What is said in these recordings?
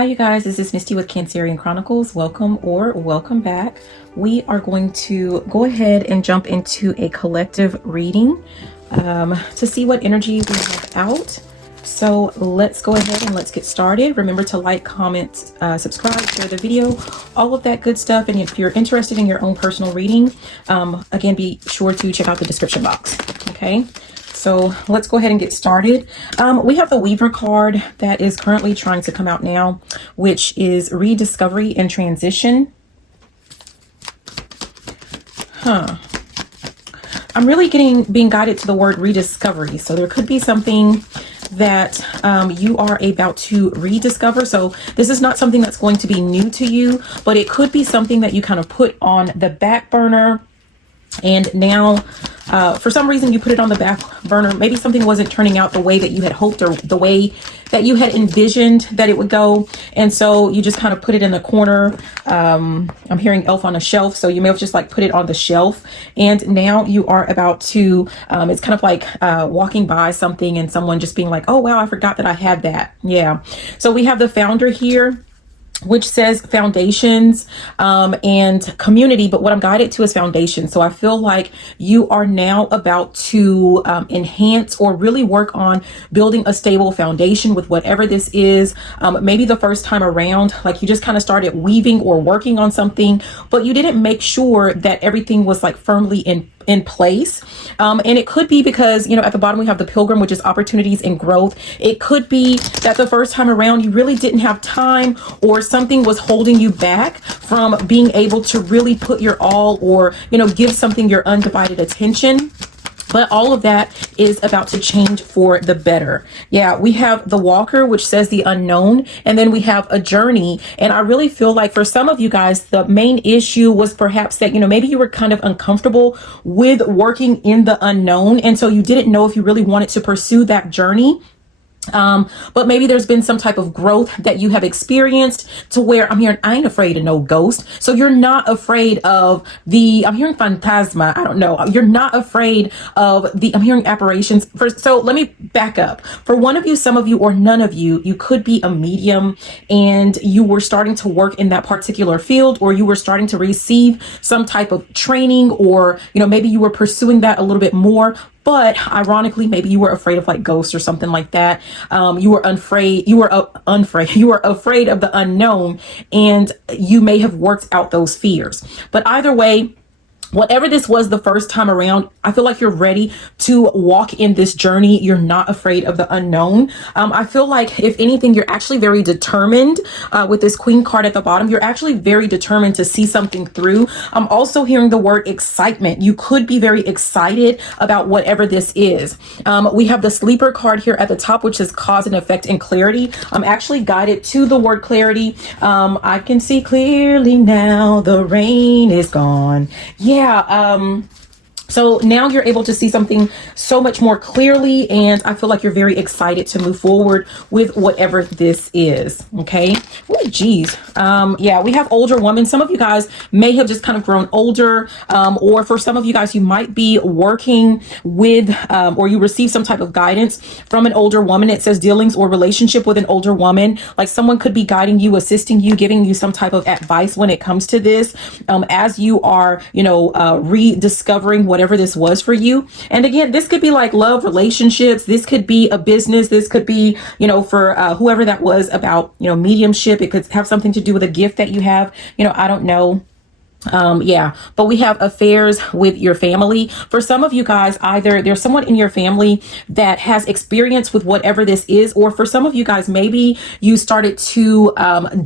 Hi you guys, this is Misty with Cancerian Chronicles. Welcome or welcome back. We are going to go ahead and jump into a collective reading to see what energy we have out. So let's go ahead and let's get started. Remember to like, comment, subscribe, share the video, all of that good stuff. And if you're interested in your own personal reading, again, be sure to check out the description box. Okay. So let's go ahead and get started. We have the Weaver card that is currently trying to come out now, which is rediscovery and transition. I'm really being guided to the word rediscovery. So there could be something that you are about to rediscover. So this is not something that's going to be new to you, but it could be something that you kind of put on the back burner. And now, for some reason, you put it on the back burner. Maybe something wasn't turning out the way that you had hoped or the way that you had envisioned that it would go. And so you just kind of put it in the corner. I'm hearing elf on a shelf. So you may have just like put it on the shelf. And now you are about to, it's kind of like walking by something and someone just being like, oh, wow, I forgot that I had that. Yeah. So we have the founder here, which says foundations and community, but what I'm guided to is foundation. So I feel like you are now about to enhance or really work on building a stable foundation with whatever this is. Maybe the first time around, like you just kind of started weaving or working on something, but you didn't make sure that everything was like firmly in place. And it could be because, you know, at the bottom we have the Pilgrim, which is opportunities and growth. It could be that the first time around you really didn't have time or something was holding you back from being able to really put your all or, you know, give something your undivided attention. But all of that is about to change for the better. Yeah, we have the Walker, which says the unknown, and then we have a journey. And I really feel like for some of you guys, the main issue was perhaps that, you know, maybe you were kind of uncomfortable with working in the unknown. And so you didn't know if you really wanted to pursue that journey. But maybe there's been some type of growth that you have experienced to where I'm hearing, I ain't afraid of no ghost. So you're not afraid of I'm hearing phantasma. I don't know. You're not afraid of I'm hearing apparitions. So let me back up. For one of you, some of you, or none of you, you could be a medium and you were starting to work in that particular field, or you were starting to receive some type of training, or, you know, maybe you were pursuing that a little bit more. But ironically, maybe you were afraid of like ghosts or something like that. You were afraid of the unknown, and you may have worked out those fears. But either way, whatever this was the first time around, I feel like you're ready to walk in this journey. You're not afraid of the unknown. I feel like if anything, you're actually very determined with this Queen card at the bottom. You're actually very determined to see something through. I'm also hearing the word excitement. You could be very excited about whatever this is. We have the Sleeper card here at the top, which is cause and effect and clarity. I'm actually guided to the word clarity. I can see clearly now, the rain is gone. Yeah. So now you're able to see something so much more clearly, and I feel like you're very excited to move forward with whatever this is. Okay. Oh, geez. Yeah, we have older woman. Some of you guys may have just kind of grown older, or for some of you guys, you might be working with, or you receive some type of guidance from an older woman. It says dealings or relationship with an older woman. Like someone could be guiding you, assisting you, giving you some type of advice when it comes to this, as you are, you know, rediscovering whatever this was for you. And again, this could be like love, relationships. This could be a business. This could be, you know, for whoever that was about, you know, mediumship. It could have something to do with a gift that you have. You know, I don't know. Yeah, but we have affairs with your family. For some of you guys, either there's someone in your family that has experience with whatever this is, or for some of you guys, maybe you started to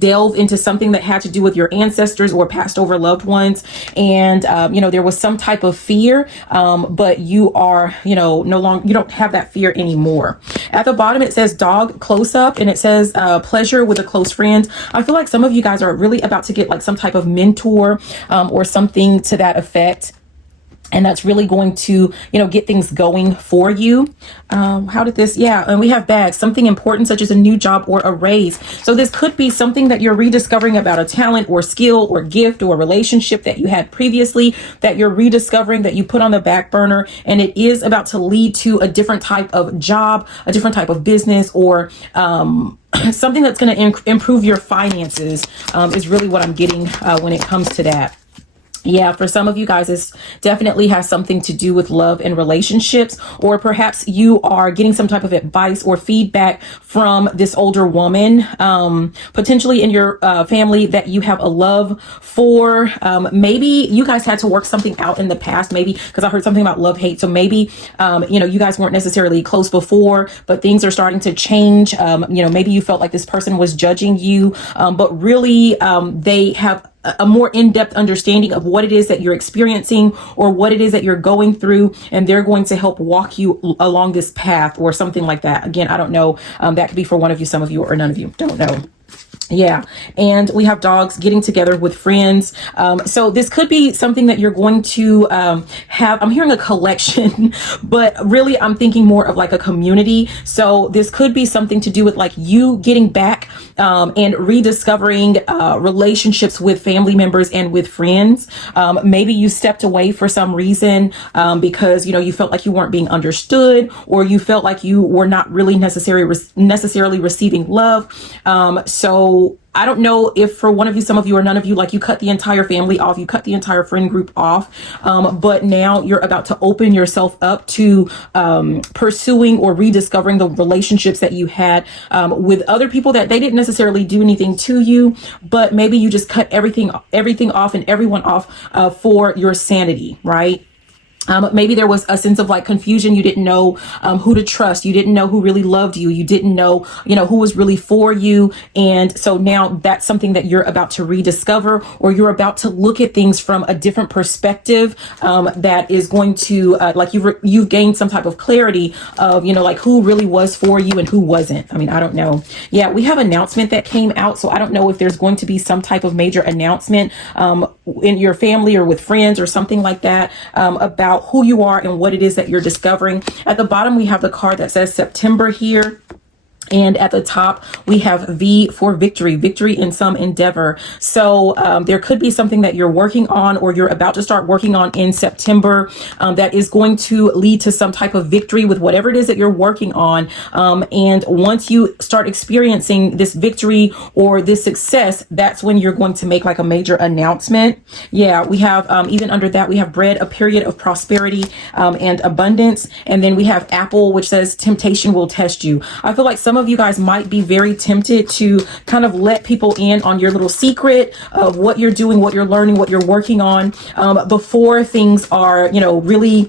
delve into something that had to do with your ancestors or passed over loved ones. And, you know, there was some type of fear, but you are, you know, no longer, you don't have that fear anymore. At the bottom, it says dog close up, and it says pleasure with a close friend. I feel like some of you guys are really about to get like some type of mentor, or something to that effect. And that's really going to, get things going for you. How did this? Yeah. And we have bags, something important such as a new job or a raise. So this could be something that you're rediscovering about a talent or skill or gift or relationship that you had previously that you're rediscovering, that you put on the back burner. And it is about to lead to a different type of job, a different type of business, or something that's going to improve your finances is really what I'm getting when it comes to that. Yeah, for some of you guys, this definitely has something to do with love and relationships, or perhaps you are getting some type of advice or feedback from this older woman, potentially in your family that you have a love for. Maybe you guys had to work something out in the past, maybe because I heard something about love hate. So maybe, you guys weren't necessarily close before, but things are starting to change. Maybe you felt like this person was judging you, but really they have a more in-depth understanding of what it is that you're experiencing or what it is that you're going through, and they're going to help walk you along this path or something like that. Again, I don't know. That could be for one of you, some of you, or none of you. Don't know. Yeah. And we have dogs getting together with friends. So this could be something that you're going to have. I'm hearing a collection, but really I'm thinking more of like a community. So this could be something to do with like you getting back and rediscovering relationships with family members and with friends. Maybe you stepped away for some reason because, you felt like you weren't being understood, or you felt like you were not really necessarily receiving love. So I don't know if for one of you, some of you, or none of you, like you cut the entire family off, you cut the entire friend group off, but now you're about to open yourself up to pursuing or rediscovering the relationships that you had with other people that they didn't necessarily do anything to you, but maybe you just cut everything off and everyone off for your sanity, right? Maybe there was a sense of like confusion. You didn't know who to trust. You didn't know who really loved you. You didn't know, who was really for you. And so now that's something that you're about to rediscover, or you're about to look at things from a different perspective that is going to like you've gained some type of clarity of, like who really was for you and who wasn't. I mean, I don't know. Yeah, we have an announcement that came out. So I don't know if there's going to be some type of major announcement in your family or with friends or something like that about who you are and what it is that you're discovering. At the bottom, we have the card that says September here. And at the top, we have V for victory in some endeavor. So there could be something that you're working on or you're about to start working on in September that is going to lead to some type of victory with whatever it is that you're working on. And once you start experiencing this victory or this success, that's when you're going to make like a major announcement. Yeah, we have even under that, we have bread, a period of prosperity and abundance. And then we have apple, which says temptation will test you. I feel like some of you guys might be very tempted to kind of let people in on your little secret of what you're doing, what you're learning, what you're working on before things are, really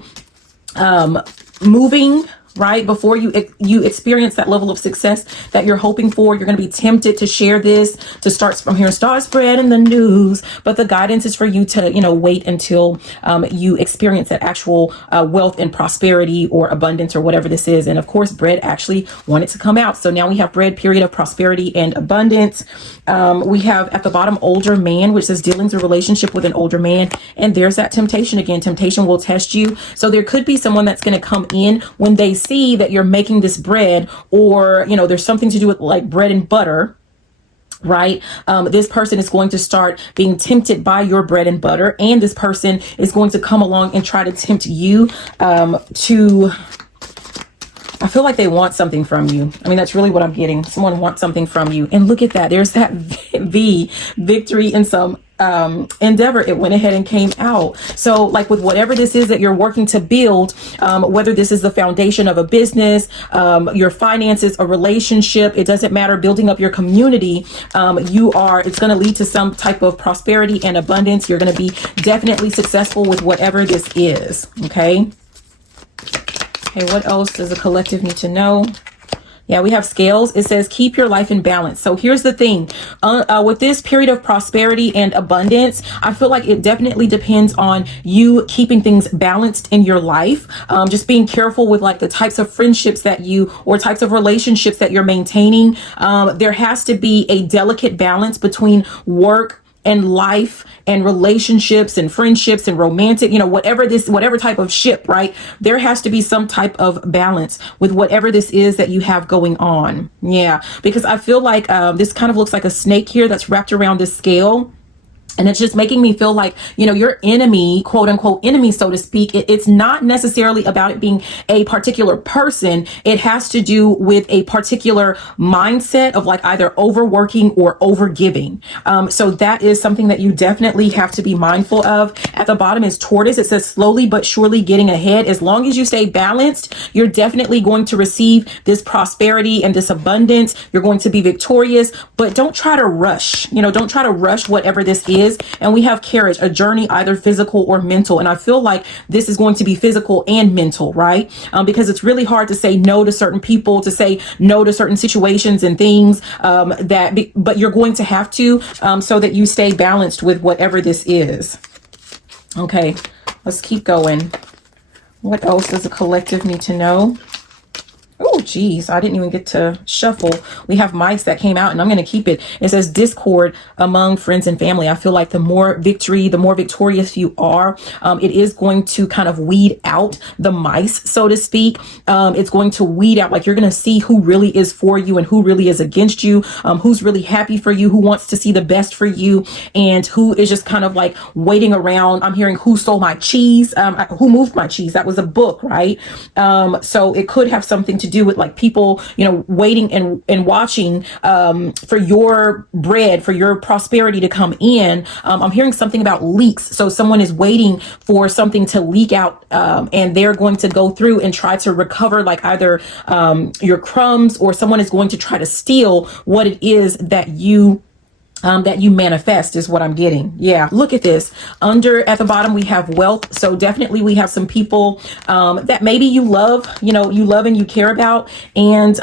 moving. Right before you experience that level of success that you're hoping for, you're going to be tempted to share this, to start spreading the news. But the guidance is for you to, wait until you experience that actual wealth and prosperity or abundance or whatever this is. And of course, bread actually wanted to come out. So now we have bread, period of prosperity and abundance. We have at the bottom, older man, which says dealings or relationship with an older man. And there's that temptation again. Temptation will test you. So there could be someone that's going to come in when they see that you're making this bread, or there's something to do with like bread and butter, right? This person is going to start being tempted by your bread and butter, and this person is going to come along and try to tempt you to, I feel like they want something from you. I mean, that's really what I'm getting. Someone wants something from you. And look at that. There's that victory in some endeavor. It went ahead and came out. So like with whatever this is that you're working to build, whether this is the foundation of a business, your finances, a relationship, it doesn't matter, building up your community, it's going to lead to some type of prosperity and abundance. You're going to be definitely successful with whatever this is. Okay. Okay. What else does the collective need to know? Yeah, we have scales. It says, keep your life in balance. So here's the thing. With this period of prosperity and abundance, I feel like it definitely depends on you keeping things balanced in your life. Just being careful with like the types of friendships that or types of relationships that you're maintaining. There has to be a delicate balance between work and life and relationships and friendships and romantic, whatever type of ship, right? There has to be some type of balance with whatever this is that you have going on. Yeah, because I feel like this kind of looks like a snake here that's wrapped around this scale. And it's just making me feel like, your enemy, quote unquote enemy, so to speak, it's not necessarily about it being a particular person. It has to do with a particular mindset of like either overworking or overgiving. So that is something that you definitely have to be mindful of. At the bottom is tortoise. It says slowly but surely getting ahead. As long as you stay balanced, you're definitely going to receive this prosperity and this abundance. You're going to be victorious, but don't try to rush, don't try to rush whatever this is. And we have carriage, a journey, either physical or mental. And I feel like this is going to be physical and mental, right? Because it's really hard to say no to certain people, to say no to certain situations and things but you're going to have to so that you stay balanced with whatever this is. Okay, let's keep going. What else does the collective need to know? Oh, geez, I didn't even get to shuffle. We have mice that came out and I'm going to keep it. It says discord among friends and family. I feel like the more victorious you are, it is going to kind of weed out the mice, so to speak. It's going to weed out, like you're going to see who really is for you and who really is against you, who's really happy for you, who wants to see the best for you, and who is just kind of like waiting around. I'm hearing who stole my cheese, who moved my cheese. That was a book, right? So it could have something to do with like people, waiting and watching for your bread, for your prosperity to come in. I'm hearing something about leaks. So someone is waiting for something to leak out and they're going to go through and try to recover like either your crumbs, or someone is going to try to steal what it is that you manifest, is what I'm getting. Yeah. Look at this. At the bottom, we have wealth. So definitely we have some people, that maybe you love and you care about. And,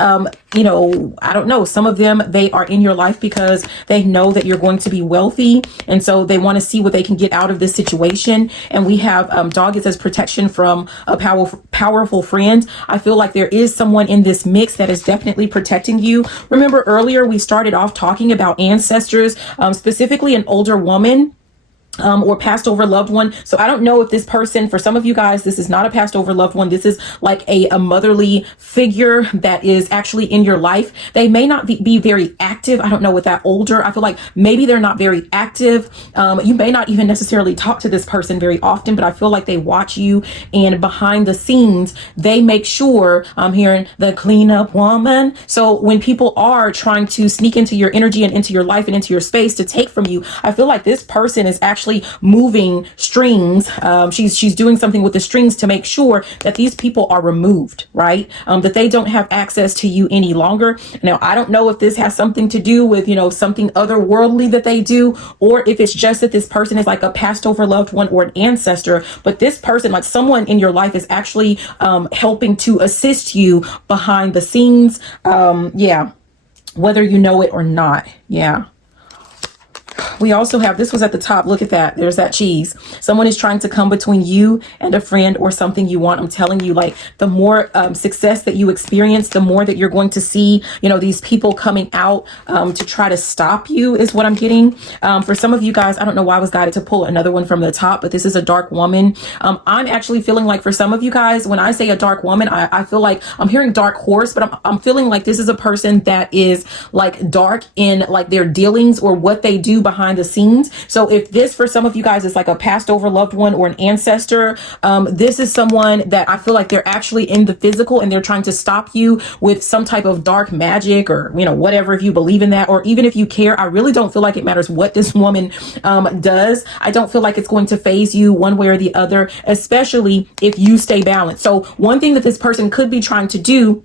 I don't know, some of them, they are in your life because they know that you're going to be wealthy. And so they want to see what they can get out of this situation. And we have, dog, it says protection from a powerful friend. I feel like there is someone in this mix that is definitely protecting you. Remember earlier, we started off talking about ancestors, specifically an older woman. Or passed over loved one. So I don't know if this person, for some of you guys, this is not a passed over loved one. This is like a motherly figure that is actually in your life. They may not be very active. I don't know, with that older, I feel like maybe they're not very active. You may not even necessarily talk to this person very often, but I feel like they watch you, and behind the scenes, they make sure. I'm hearing the cleanup woman. So when people are trying to sneak into your energy and into your life and into your space to take from you, I feel like this person is actually moving strings. She's doing something with the strings to make sure that these people are removed, right? That they don't have access to you any longer. Now, I don't know if this has something to do with, something otherworldly that they do, or if it's just that this person is like a passed over loved one or an ancestor. But this person, like someone in your life, is actually helping to assist you behind the scenes. Yeah, whether you know it or not. Yeah. We also have, this was at the top. Look at that. There's that cheese. Someone is trying to come between you and a friend or something you want. I'm telling you, like the more success that you experience, the more that you're going to see, these people coming out to try to stop you, is what I'm getting. For some of you guys, I don't know why I was guided to pull another one from the top, but this is a dark woman. I'm actually feeling like for some of you guys, when I say a dark woman, I feel like I'm hearing dark horse, but I'm feeling like this is a person that is like dark in like their dealings or what they do behind the scenes. So if this, for some of you guys, is like a passed over loved one or an ancestor, this is someone that I feel like they're actually in the physical and they're trying to stop you with some type of dark magic, or, whatever, if you believe in that, or even if you care. I really don't feel like it matters what this woman does. I don't feel like it's going to phase you one way or the other, especially if you stay balanced. So one thing that this person could be trying to do,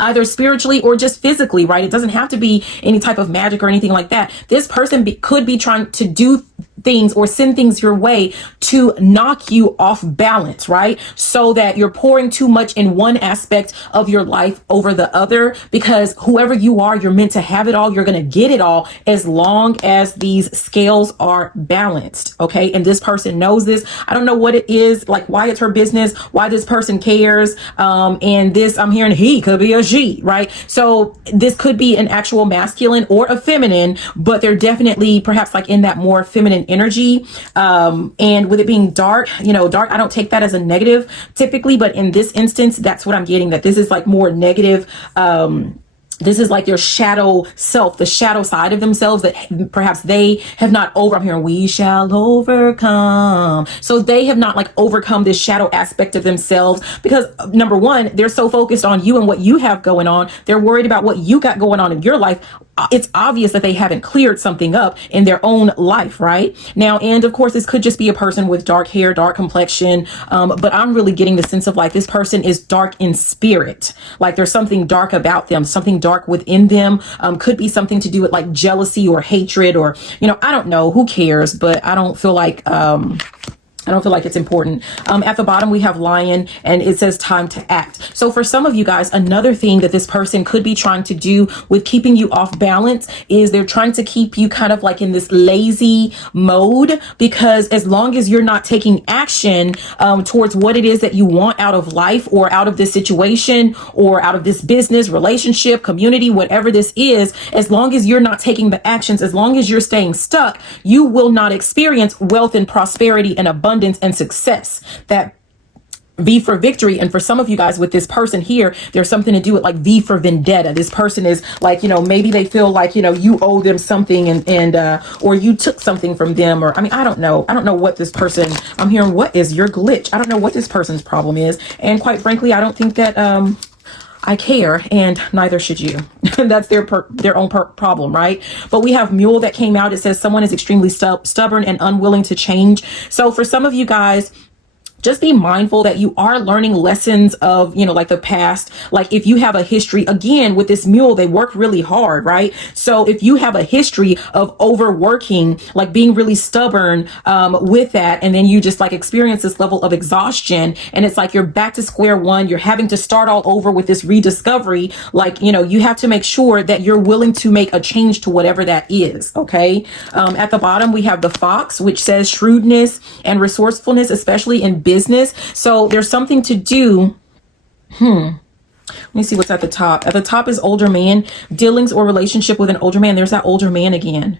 either spiritually or just physically, right? It doesn't have to be any type of magic or anything like that. This person could be trying to do things or send things your way to knock you off balance, right? So that you're pouring too much in one aspect of your life over the other, because whoever you are, you're meant to have it all. You're going to get it all as long as these scales are balanced. Okay. And this person knows this. I don't know what it is, like why it's her business, why this person cares. And this, I'm hearing he could be a she, right? So this could be an actual masculine or a feminine, but they're definitely perhaps like in that more feminine energy. And with it being dark, dark, I don't take that as a negative typically, but in this instance, that's what I'm getting, that this is like more negative. This is like your shadow self, the shadow side of themselves that perhaps they have not I'm hearing we shall overcome. So they have not like overcome this shadow aspect of themselves because number one, they're so focused on you and what you have going on. They're worried about what you got going on in your life. It's obvious that they haven't cleared something up in their own life right now. And of course, this could just be a person with dark hair, dark complexion. But I'm really getting the sense of like this person is dark in spirit. Like there's something dark about them, something dark within them. Could be something to do with like jealousy or hatred or, I don't know, who cares, but I don't feel like, it's important. At the bottom, we have lion and it says time to act. So for some of you guys, another thing that this person could be trying to do with keeping you off balance is they're trying to keep you kind of like in this lazy mode, because as long as you're not taking action towards what it is that you want out of life or out of this situation or out of this business, relationship, community, whatever this is, as long as you're not taking the actions, as long as you're staying stuck, you will not experience wealth and prosperity and abundance and success. That V for victory. And for some of you guys with this person here, there's something to do with like V for vendetta. This person is like, maybe they feel like, you owe them something and or you took something from them, or, I don't know what this person, I'm hearing, what is your glitch? I don't know what this person's problem is. And quite frankly, I don't think that, I care, and neither should you. That's their own problem, right? But we have mule that came out. It says someone is extremely stubborn and unwilling to change. So for some of you guys, just be mindful that you are learning lessons of, like the past. Like if you have a history, again, with this mule, they work really hard, right? So if you have a history of overworking, like being really stubborn with that, and then you just like experience this level of exhaustion, and it's like you're back to square one, you're having to start all over with this rediscovery, like, you have to make sure that you're willing to make a change to whatever that is, okay? At the bottom, we have the fox, which says shrewdness and resourcefulness, especially in business. So there's something to do. Let me see what's at the top. At the top is older man, dealings or relationship with an older man. There's that older man again.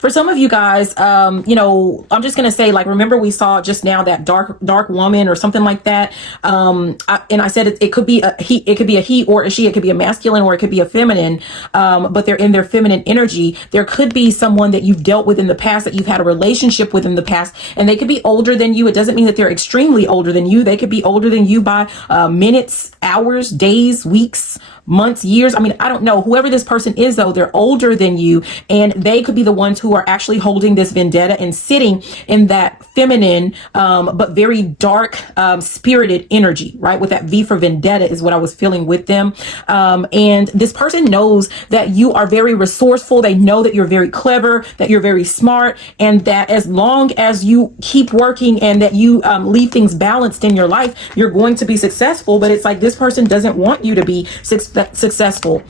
For some of you guys, I'm just going to say, like, remember we saw just now that dark woman or something like that. And I said it could be it could be a he or a she, it could be a masculine or it could be a feminine. But they're in their feminine energy. There could be someone that you've dealt with in the past, that you've had a relationship with in the past, and they could be older than you. It doesn't mean that they're extremely older than you. They could be older than you by minutes, hours, days, weeks, months, years. I don't know. Whoever this person is, though, they're older than you, and they could be the ones who are actually holding this vendetta and sitting in that feminine, but very dark, spirited energy, right? With that V for vendetta is what I was feeling with them. And this person knows that you are very resourceful. They know that you're very clever, that you're very smart, and that as long as you keep working and that you leave things balanced in your life, you're going to be successful. But it's like this person doesn't want you to be successful.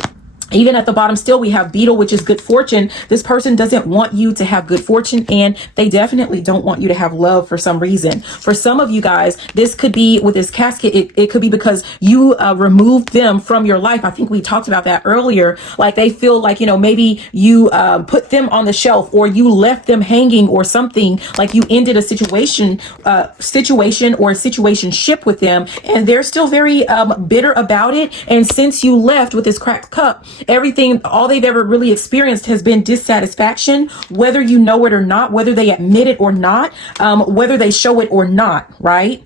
Even at the bottom still, we have beetle, which is good fortune. This person doesn't want you to have good fortune, and they definitely don't want you to have love for some reason. For some of you guys, this could be with this casket. It could be because you removed them from your life. I think we talked about that earlier. Like they feel like, maybe you put them on the shelf, or you left them hanging or something, like you ended a situation or a situationship with them, and they're still very bitter about it. And since you left with this cracked cup, all they've ever really experienced has been dissatisfaction, whether you know it or not, whether they admit it or not, whether they show it or not, right?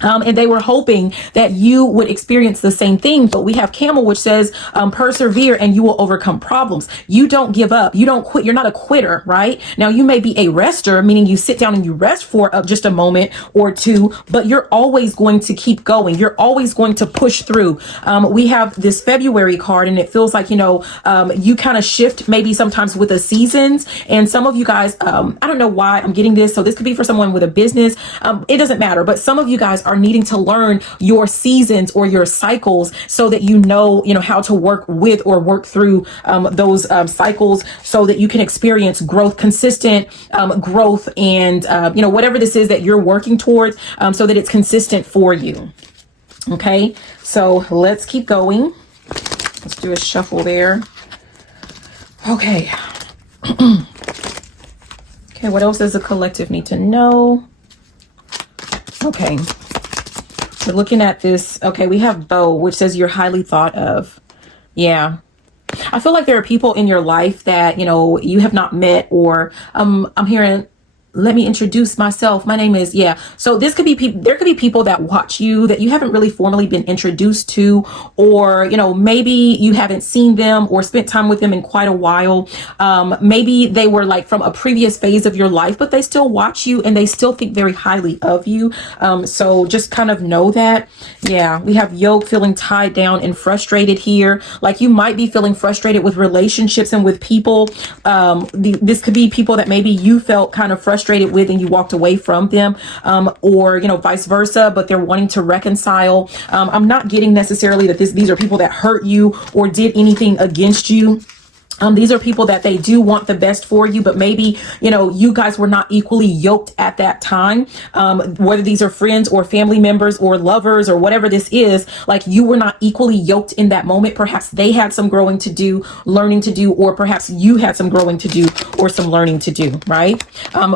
And they were hoping that you would experience the same thing. But we have Camel, which says, persevere and you will overcome problems. You don't give up. You don't quit. You're not a quitter, right? Now, you may be a rester, meaning you sit down and you rest for just a moment or two, but you're always going to keep going. You're always going to push through. We have this February card, and it feels like, you kind of shift maybe sometimes with the seasons. And some of you guys, I don't know why I'm getting this. So this could be for someone with a business. It doesn't matter. But some of you guys are needing to learn your seasons or your cycles so that you know how to work with or work through those cycles so that you can experience growth, consistent growth, and whatever this is that you're working towards, so that it's consistent for you. Okay, so let's keep going. Let's do a shuffle there. Okay. Okay, what else does the collective need to know? Okay. We're looking at this. Okay, we have Bo, which says you're highly thought of. Yeah. I feel like there are people in your life that, you have not met, or I'm hearing, let me introduce myself. My name is, yeah. So this could be people, there could be people that watch you that you haven't really formally been introduced to, or, maybe you haven't seen them or spent time with them in quite a while. Maybe they were like from a previous phase of your life, but they still watch you and they still think very highly of you. So just kind of know that. Yeah. We have Yoke, feeling tied down and frustrated here. Like you might be feeling frustrated with relationships and with people. This could be people that maybe you felt kind of frustrated with and you walked away from them, or vice versa, but they're wanting to reconcile. I'm not getting necessarily that these are people that hurt you or did anything against you. These are people that they do want the best for you, but maybe, you guys were not equally yoked at that time. Whether these are friends or family members or lovers or whatever this is, like you were not equally yoked in that moment. Perhaps they had some growing to do, learning to do, or perhaps you had some growing to do or some learning to do, right?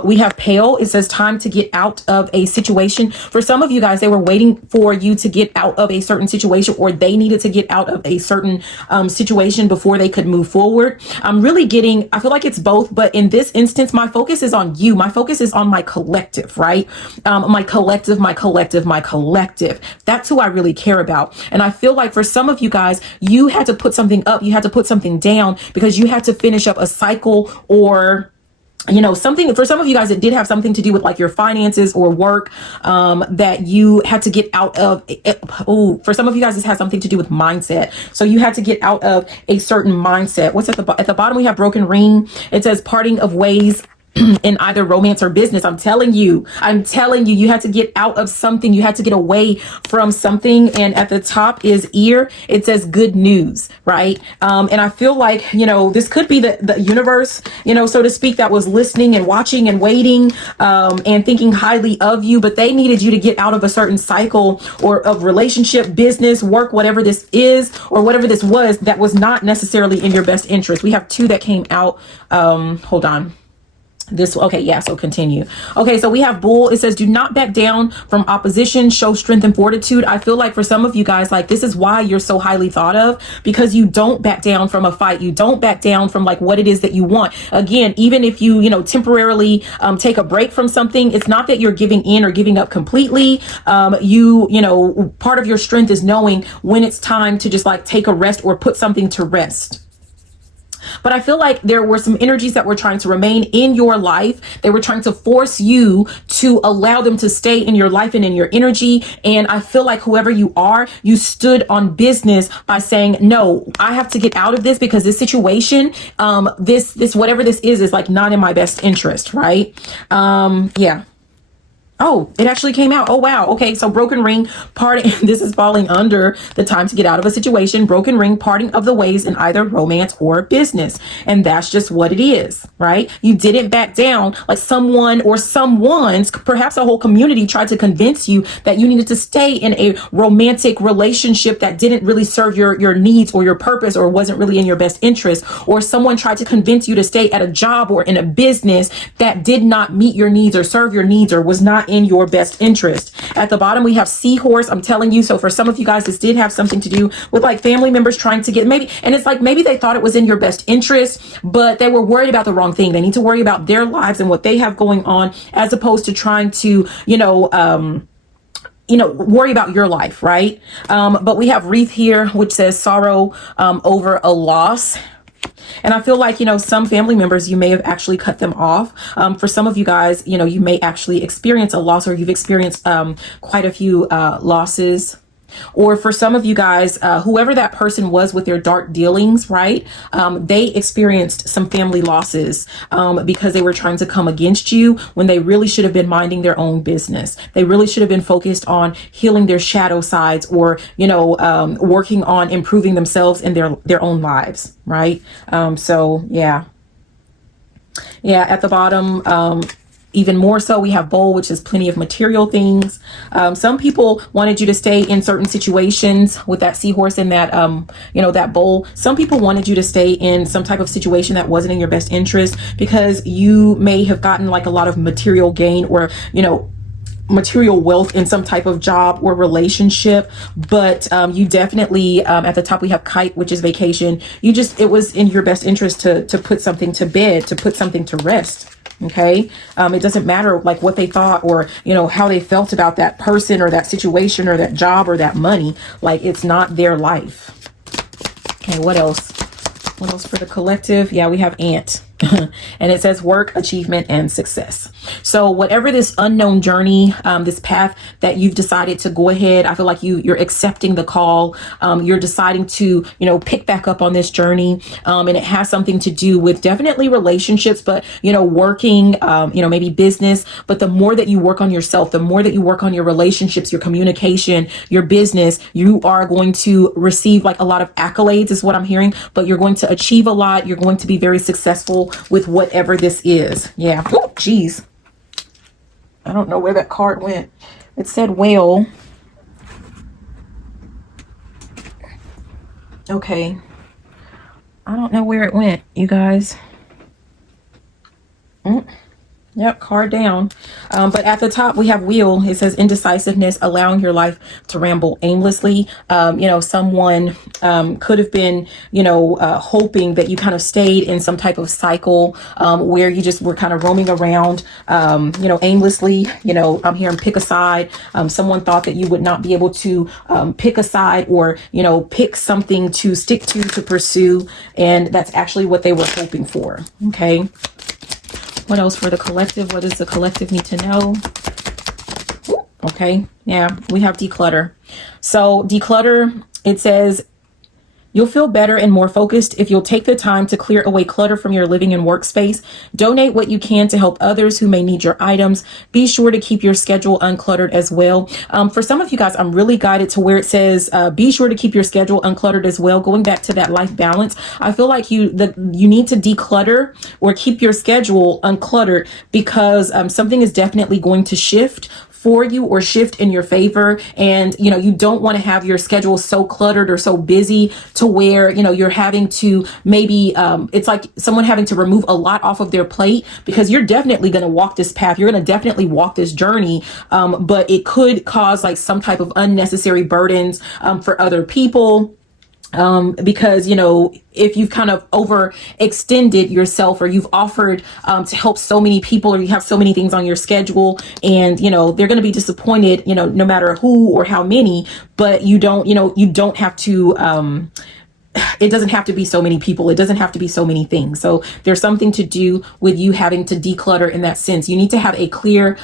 We have Pale. It says time to get out of a situation. For some of you guys, they were waiting for you to get out of a certain situation, or they needed to get out of a certain situation before they could move forward. I'm really getting, I feel like it's both, but in this instance, my focus is on you. My focus is on my collective, right? My collective. That's who I really care about. And I feel like for some of you guys, you had to put something up, you had to put something down because you had to finish up a cycle, or something. For some of you guys, it did have something to do with like your finances or work, that you had to get out of. For some of you guys, this has something to do with mindset. So you had to get out of a certain mindset. What's at the bottom? We have broken ring. It says parting of ways in either romance or business. I'm telling you, you had to get out of something. You had to get away from something. And at the top is ear. It says good news, right? And I feel like, this could be the universe, so to speak, that was listening and watching and waiting, and thinking highly of you, but they needed you to get out of a certain cycle or of relationship, business, work, whatever this is, or whatever this was that was not necessarily in your best interest. We have two that came out. Hold on. Okay, yeah, so continue. Okay, so we have Bull. It says, do not back down from opposition, show strength and fortitude. I feel like for some of you guys, like this is why you're so highly thought of, because you don't back down from a fight. You don't back down from like what it is that you want. Again, even if you, temporarily take a break from something, it's not that you're giving in or giving up completely. Part of your strength is knowing when it's time to just like take a rest or put something to rest. But I feel like there were some energies that were trying to remain in your life. They were trying to force you to allow them to stay in your life and in your energy. And I feel like whoever you are, you stood on business by saying, no, I have to get out of this because this situation, this whatever this is like not in my best interest, right? Yeah. Oh, it actually came out. Oh, wow. Okay. So broken ring, parting. This is falling under the time to get out of a situation. Broken ring, parting of the ways in either romance or business. And that's just what it is, right? You didn't back down like someone or someone's, perhaps a whole community tried to convince you that you needed to stay in a romantic relationship that didn't really serve your needs or your purpose or wasn't really in your best interest. Or someone tried to convince you to stay at a job or in a business that did not meet your needs or serve your needs or was not in your best interest. At the bottom, we have seahorse. I'm telling you. So for some of you guys, this did have something to do with like family members trying to get and it's like, maybe they thought it was in your best interest, but they were worried about the wrong thing. They need to worry about their lives and what they have going on, as opposed to trying to, worry about your life, right? But we have wreath here, which says sorrow over a loss. And I feel like, some family members, you may have actually cut them off. For some of you guys, you may actually experience a loss, or you've experienced quite a few losses. Or for some of you guys, whoever that person was with their dark dealings, right? They experienced some family losses because they were trying to come against you when they really should have been minding their own business. They really should have been focused on healing their shadow sides, or, working on improving themselves in their own lives, right? So yeah. Yeah, at the bottom, even more so, we have bowl, which is plenty of material things. Some people wanted you to stay in certain situations with that seahorse and that, that bowl. Some people wanted you to stay in some type of situation that wasn't in your best interest, because you may have gotten like a lot of material gain, or, material wealth in some type of job or relationship. But you definitely, at the top we have kite, which is vacation. It was in your best interest to put something to bed, to put something to rest. Okay. It doesn't matter like what they thought, or, how they felt about that person or that situation or that job or that money. Like, it's not their life. Okay. What else? What else for the collective? Yeah, we have ant. And it says work, achievement, and success. So whatever this unknown journey, this path that you've decided to go ahead, I feel like you're accepting the call. You're deciding to, pick back up on this journey. And it has something to do with definitely relationships, but, working, maybe business. But the more that you work on yourself, the more that you work on your relationships, your communication, your business, you are going to receive like a lot of accolades is what I'm hearing, but you're going to achieve a lot. You're going to be very successful with whatever this is. Yeah. Oh, geez. I don't know where that card went. It said whale. Okay. I don't know where it went, you guys. Yep, card down. But at the top we have wheel. It says indecisiveness, allowing your life to ramble aimlessly. Someone could have been, hoping that you kind of stayed in some type of cycle where you just were kind of roaming around, aimlessly. I'm hearing pick a side. Someone thought that you would not be able to pick a side, or, pick something to stick to pursue. And that's actually what they were hoping for. Okay. What else for the collective? What does the collective need to know? Okay. Yeah, we have declutter. So declutter, it says, you'll feel better and more focused if you'll take the time to clear away clutter from your living and workspace. Donate what you can to help others who may need your items. Be sure to keep your schedule uncluttered as well. For some of you guys, I'm really guided to where it says, be sure to keep your schedule uncluttered as well. Going back to that life balance, I feel like you need to declutter or keep your schedule uncluttered, because something is definitely going to shift for you, or shift in your favor. And, you don't want to have your schedule so cluttered or so busy to where, you're having to maybe, it's like someone having to remove a lot off of their plate, because you're definitely going to walk this path. You're going to definitely walk this journey. But it could cause like some type of unnecessary burdens, for other people. Because, if you've kind of overextended yourself, or you've offered to help so many people, or you have so many things on your schedule, and, they're going to be disappointed, no matter who or how many, but you don't have to, it doesn't have to be so many people. It doesn't have to be so many things. So there's something to do with you having to declutter in that sense. You need to have a clear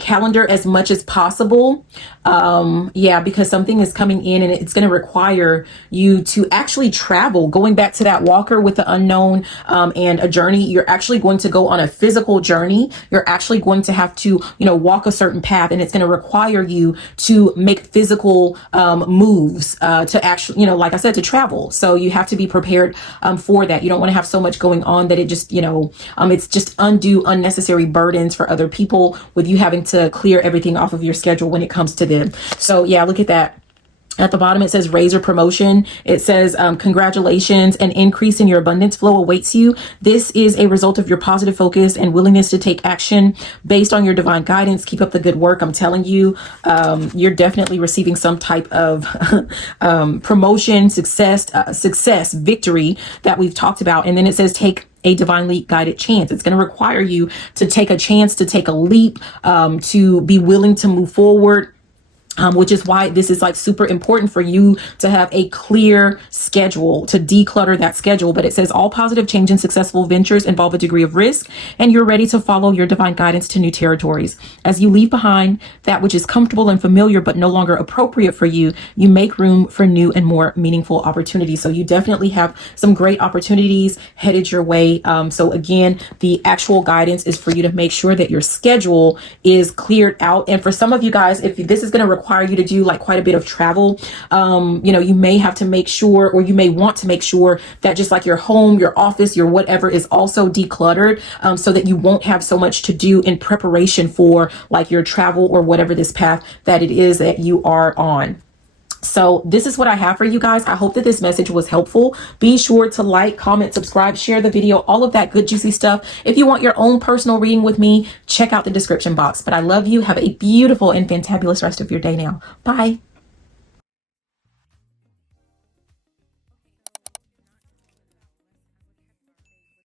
calendar as much as possible. Because something is coming in, and it's going to require you to actually travel. Going back to that walker with the unknown and a journey, you're actually going to go on a physical journey. You're actually going to have to, walk a certain path, and it's going to require you to make physical moves to actually, like I said, to travel. So you have to be prepared for that. You don't want to have so much going on that it just, it's just unnecessary burdens for other people, with you having to clear everything off of your schedule when it comes to them. So yeah, look at that. At the bottom, it says raise or promotion. It says, congratulations, an increase in your abundance flow awaits you. This is a result of your positive focus and willingness to take action based on your divine guidance. Keep up the good work. I'm telling you, you're definitely receiving some type of promotion, success, victory that we've talked about. And then it says take a divinely guided chance. It's going to require you to take a chance, to take a leap, to be willing to move forward. which is why this is like super important for you to have a clear schedule, to declutter that schedule. But it says all positive change and successful ventures involve a degree of risk, and you're ready to follow your divine guidance to new territories. As you leave behind that which is comfortable and familiar but no longer appropriate for you, you make room for new and more meaningful opportunities. So you definitely have some great opportunities headed your way. So again, the actual guidance is for you to make sure that your schedule is cleared out. And for some of you guys, if this is going to require you to do like quite a bit of travel, you may have to make sure, or you may want to make sure that just like your home, your office, your whatever is also decluttered, so that you won't have so much to do in preparation for like your travel or whatever this path that it is that you are on. So this is what I have for you guys. I hope that this message was helpful. Be sure to like, comment, subscribe, share the video, all of that good, juicy stuff. If you want your own personal reading with me, check out the description box. But I love you. Have a beautiful and fantabulous rest of your day now. Bye.